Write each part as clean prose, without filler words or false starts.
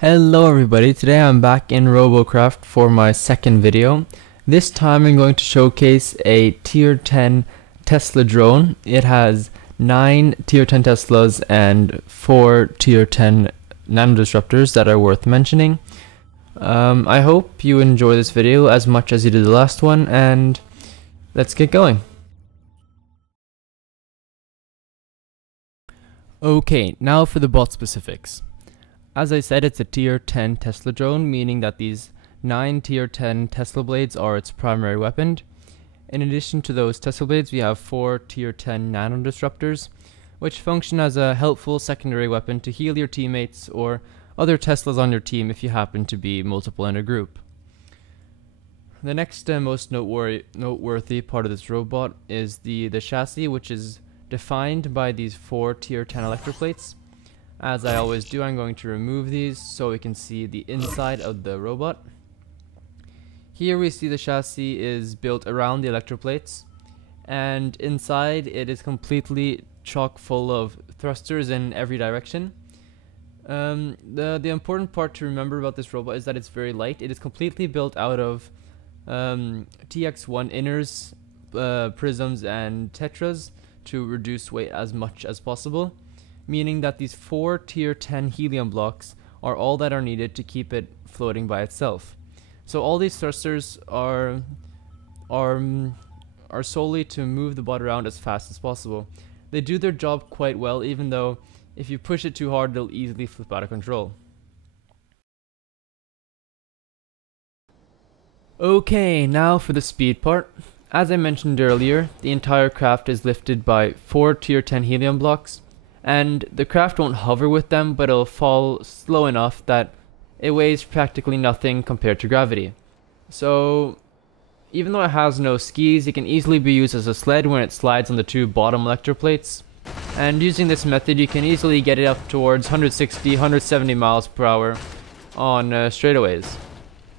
Hello everybody, today I'm back in RoboCraft for my second video. This time I'm going to showcase a tier 10 Tesla drone. It has 9 tier 10 Teslas and 4 tier 10 nanodisruptors that are worth mentioning. I hope you enjoy this video as much as you did the last one, and let's get going. Okay, now for the bot specifics. As I said, it's a tier 10 Tesla drone, meaning that these 9 tier 10 Tesla blades are its primary weapon. In addition to those Tesla blades, we have 4 tier 10 nanodisruptors, which function as a helpful secondary weapon to heal your teammates or other Teslas on your team if you happen to be multiple in a group. The next most noteworthy part of this robot is the chassis, which is defined by these 4 tier 10 electroplates. As I always do, I'm going to remove these so we can see the inside of the robot. Here we see the chassis is built around the electroplates, and inside it is completely chock full of thrusters in every direction. The important part to remember about this robot is that it's very light. It is completely built out of TX1 inners, prisms and tetras to reduce weight as much as possible, meaning that these 4 tier 10 helium blocks are all that are needed to keep it floating by itself. So all these thrusters are solely to move the bot around as fast as possible. They do their job quite well, even though if you push it too hard, they'll easily flip out of control. Okay, now for the speed part. As I mentioned earlier, the entire craft is lifted by 4 tier 10 helium blocks, and the craft won't hover with them, but it'll fall slow enough that it weighs practically nothing compared to gravity. So even though it has no skis, it can easily be used as a sled when it slides on the 2 bottom electroplates. And using this method, you can easily get it up towards 160, 170 miles per hour on straightaways.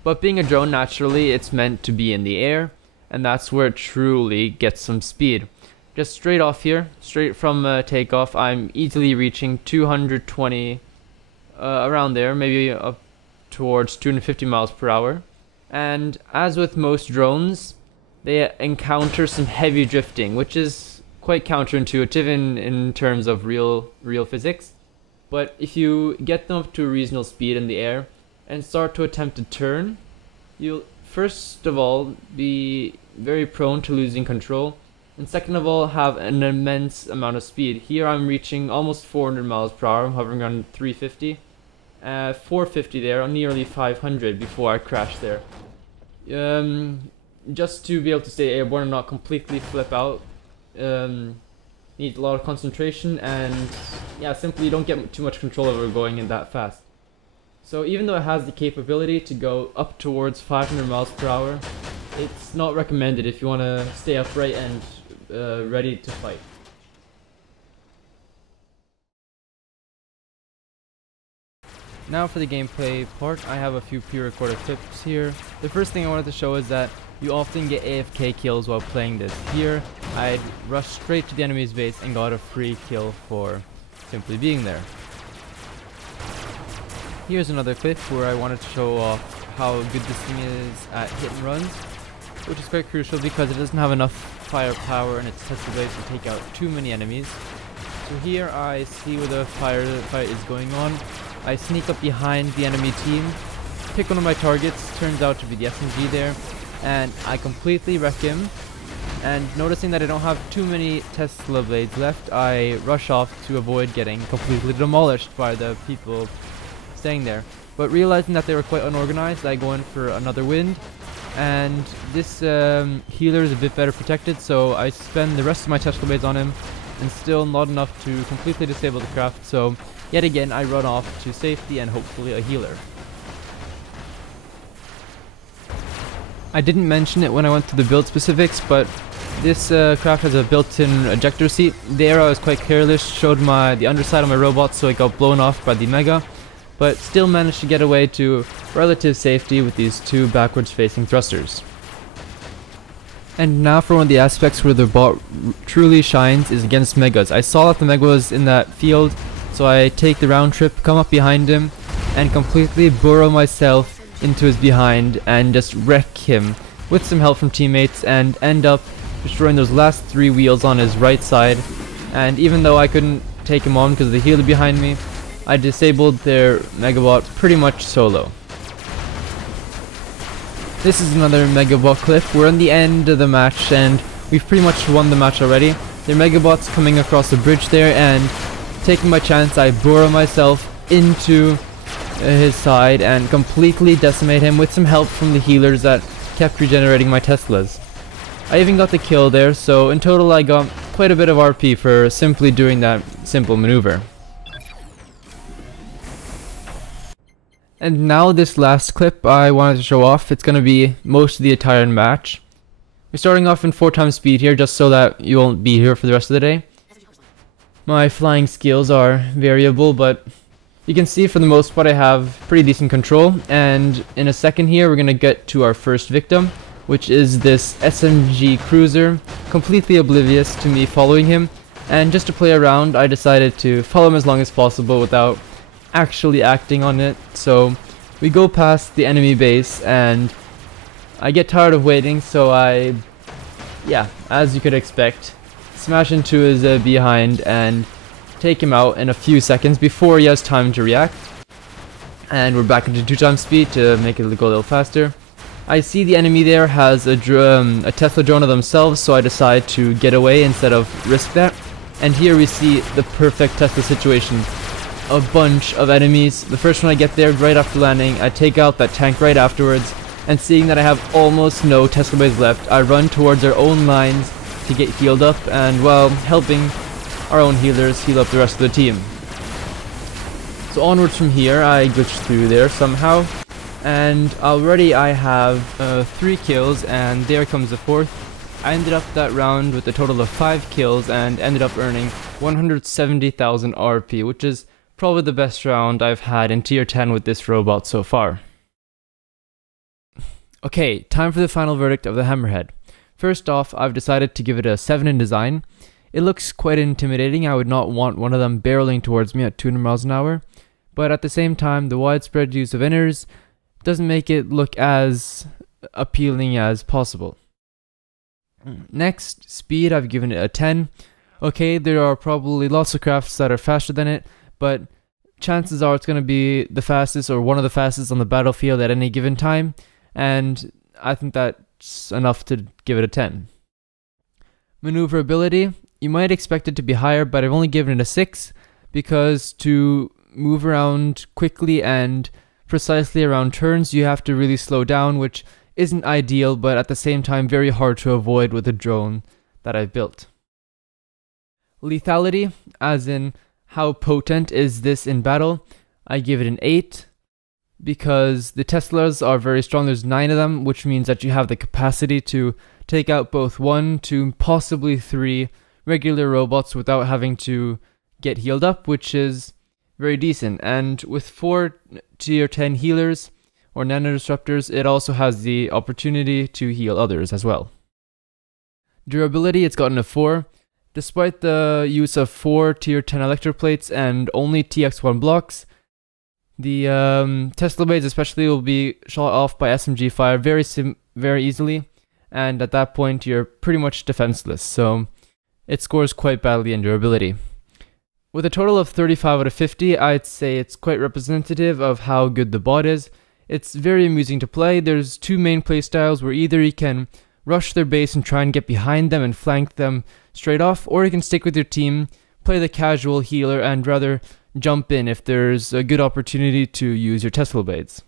But being a drone, naturally, it's meant to be in the air, and that's where it truly gets some speed. Just straight off here, straight from takeoff, I'm easily reaching 220, around there, maybe up towards 250 miles per hour. And as with most drones, they encounter some heavy drifting, which is quite counterintuitive in terms of real physics. But if you get them up to a reasonable speed in the air and start to attempt to turn, you'll first of all be very prone to losing control, and second of all have an immense amount of speed. Here I'm reaching almost 400 miles per hour, I'm hovering on 350, 450 there, on nearly 500 before I crash there. Just to be able to stay airborne and not completely flip out, needs a lot of concentration, and yeah, simply you don't get too much control over going in that fast. So even though it has the capability to go up towards 500 miles per hour, it's not recommended if you want to stay upright and ready to fight. Now for the gameplay part, I have a few pre-recorded clips here. The first thing I wanted to show is that you often get AFK kills while playing this. Here, I'd rushed straight to the enemy's base and got a free kill for simply being there. Here's another clip where I wanted to show off how good this thing is at hit and runs, which is quite crucial because it doesn't have enough firepower in its Tesla blades to take out too many enemies. So here I see where the fight is going on. I sneak up behind the enemy team, pick one of my targets, turns out to be the SMG there, and I completely wreck him. And noticing that I don't have too many Tesla blades left, I rush off to avoid getting completely demolished by the people staying there. But realizing that they were quite unorganized, I go in for another wind, and this healer is a bit better protected, so I spend the rest of my Tesla blades on him, and still not enough to completely disable the craft, so yet again I run off to safety and hopefully a healer. I didn't mention it when I went to the build specifics, but this craft has a built-in ejector seat. There I was quite careless, showed the underside of my robot so it got blown off by the Mega, but still managed to get away to relative safety with these 2 backwards facing thrusters. And now for one of the aspects where the bot truly shines is against Megas. I saw that the Mega was in that field, so I take the round trip, come up behind him, and completely burrow myself into his behind and just wreck him with some help from teammates and end up destroying those last 3 wheels on his right side. And even though I couldn't take him on because of the healer behind me, I disabled their Megabot pretty much solo. This is another Megabot clip. We're in the end of the match and we've pretty much won the match already. Their Megabot's coming across the bridge there, and taking my chance, I burrow myself into his side and completely decimate him with some help from the healers that kept regenerating my Teslas. I even got the kill there, so in total I got quite a bit of RP for simply doing that simple maneuver. And now this last clip I wanted to show off. It's going to be most of the entire match. We're starting off in 4x speed here just so that you won't be here for the rest of the day. My flying skills are variable, but you can see for the most part I have pretty decent control. And in a second here we're going to get to our first victim, which is this SMG cruiser, completely oblivious to me following him. And just to play around, I decided to follow him as long as possible without actually acting on it. So we go past the enemy base and I get tired of waiting, so as you could expect, smash into his behind and take him out in a few seconds before he has time to react. And we're back into 2x speed to make it go a little faster. I see the enemy there has a Tesla drone of themselves, so I decide to get away instead of risk that. And here we see the perfect Tesla situation. A bunch of enemies. The first one I get there right after landing, I take out that tank right afterwards, and seeing that I have almost no Tesla blades left, I run towards our own lines to get healed up, and while helping our own healers heal up the rest of the team. So onwards from here, I glitched through there somehow, and already I have 3 kills, and there comes the 4th. I ended up that round with a total of 5 kills and ended up earning 170,000 RP, which is probably the best round I've had in tier 10 with this robot so far. Okay, time for the final verdict of the Hammerhead. First off, I've decided to give it a 7 in design. It looks quite intimidating. I would not want one of them barreling towards me at 200 miles an hour. But at the same time, the widespread use of inners doesn't make it look as appealing as possible. Next, speed, I've given it a 10. Okay, there are probably lots of crafts that are faster than it, but chances are it's going to be the fastest or one of the fastest on the battlefield at any given time, and I think that's enough to give it a 10. Maneuverability, you might expect it to be higher, but I've only given it a 6 because to move around quickly and precisely around turns you have to really slow down, which isn't ideal, but at the same time very hard to avoid with a drone that I've built. Lethality, as in how potent is this in battle, I give it an 8 because the Teslas are very strong. There's 9 of them, which means that you have the capacity to take out both 1 to possibly 3 regular robots without having to get healed up, which is very decent. And with 4 tier 10 healers or nano disruptors, it also has the opportunity to heal others as well. Durability, it's gotten a 4. Despite the use of 4 tier 10 electroplates and only TX1 blocks, the Tesla blades especially will be shot off by SMG fire very easily, and at that point you're pretty much defenseless, so it scores quite badly in durability. With a total of 35 out of 50, I'd say it's quite representative of how good the bot is. It's very amusing to play. There's 2 main playstyles where either you can rush their base and try and get behind them and flank them straight off, or you can stick with your team, play the casual healer, and rather jump in if there's a good opportunity to use your Tesla blades.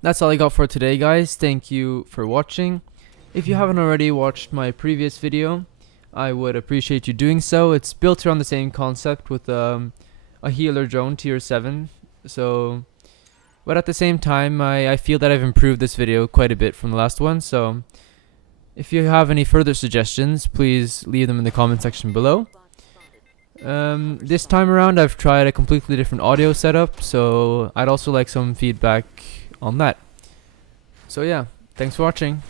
That's all I got for today, guys. Thank you for watching. If you haven't already watched my previous video, I would appreciate you doing so. It's built around the same concept with a healer drone tier 7, but at the same time I feel that I've improved this video quite a bit from the last one, so if you have any further suggestions, please leave them in the comment section below. This time around I've tried a completely different audio setup, so I'd also like some feedback on that. So yeah, thanks for watching.